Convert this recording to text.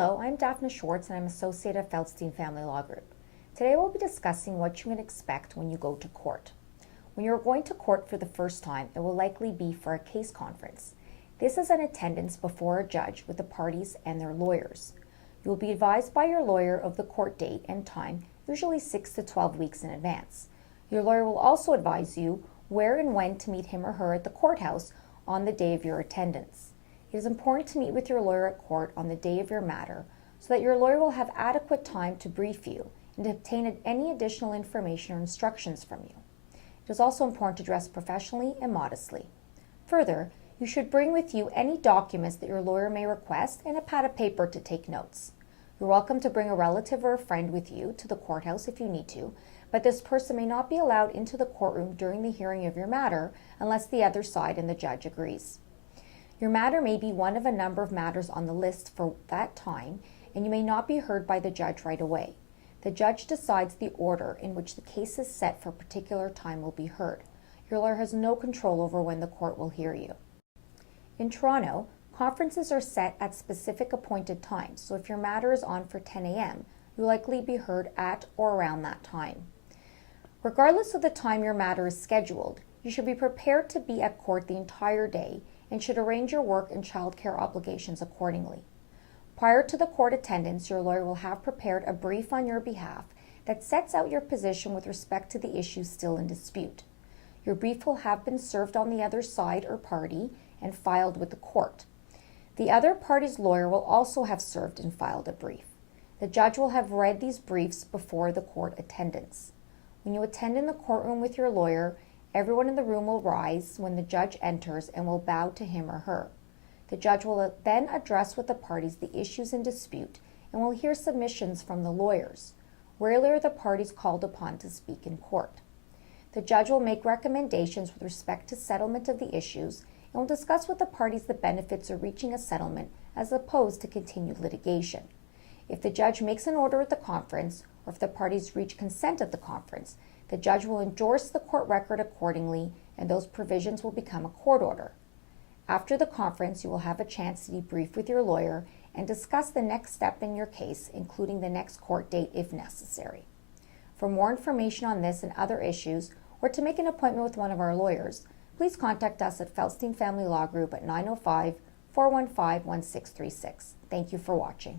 Hello, I'm Daphne Schwartz and I'm Associate at Feldstein Family Law Group. Today we'll be discussing what you can expect when you go to court. When you're going to court for the first time, it will likely be for a case conference. This is an attendance before a judge with the parties and their lawyers. You will be advised by your lawyer of the court date and time, usually 6 to 12 weeks in advance. Your lawyer will also advise you where and when to meet him or her at the courthouse on the day of your attendance. It is important to meet with your lawyer at court on the day of your matter so that your lawyer will have adequate time to brief you and to obtain any additional information or instructions from you. It is also important to dress professionally and modestly. Further, you should bring with you any documents that your lawyer may request and a pad of paper to take notes. You're welcome to bring a relative or a friend with you to the courthouse if you need to, but this person may not be allowed into the courtroom during the hearing of your matter unless the other side and the judge agrees. Your matter may be one of a number of matters on the list for that time, and you may not be heard by the judge right away. The judge decides the order in which the case is set for a particular time will be heard. Your lawyer has no control over when the court will hear you. In Toronto, conferences are set at specific appointed times, so if your matter is on for 10 a.m., you'll likely be heard at or around that time. Regardless of the time your matter is scheduled, you should be prepared to be at court the entire day and should arrange your work and childcare obligations accordingly. Prior to the court attendance, your lawyer will have prepared a brief on your behalf that sets out your position with respect to the issues still in dispute. Your brief will have been served on the other side or party and filed with the court. The other party's lawyer will also have served and filed a brief. The judge will have read these briefs before the court attendance. When you attend in the courtroom with your lawyer, everyone in the room will rise when the judge enters and will bow to him or her. The judge will then address with the parties the issues in dispute and will hear submissions from the lawyers. Rarely are the parties called upon to speak in court. The judge will make recommendations with respect to settlement of the issues and will discuss with the parties the benefits of reaching a settlement as opposed to continued litigation. If the judge makes an order at the conference, or if the parties reach consent at the conference, the judge will endorse the court record accordingly, and those provisions will become a court order. After the conference, you will have a chance to debrief with your lawyer and discuss the next step in your case, including the next court date if necessary. For more information on this and other issues, or to make an appointment with one of our lawyers, please contact us at Feldstein Family Law Group at 905-415-1636. Thank you for watching.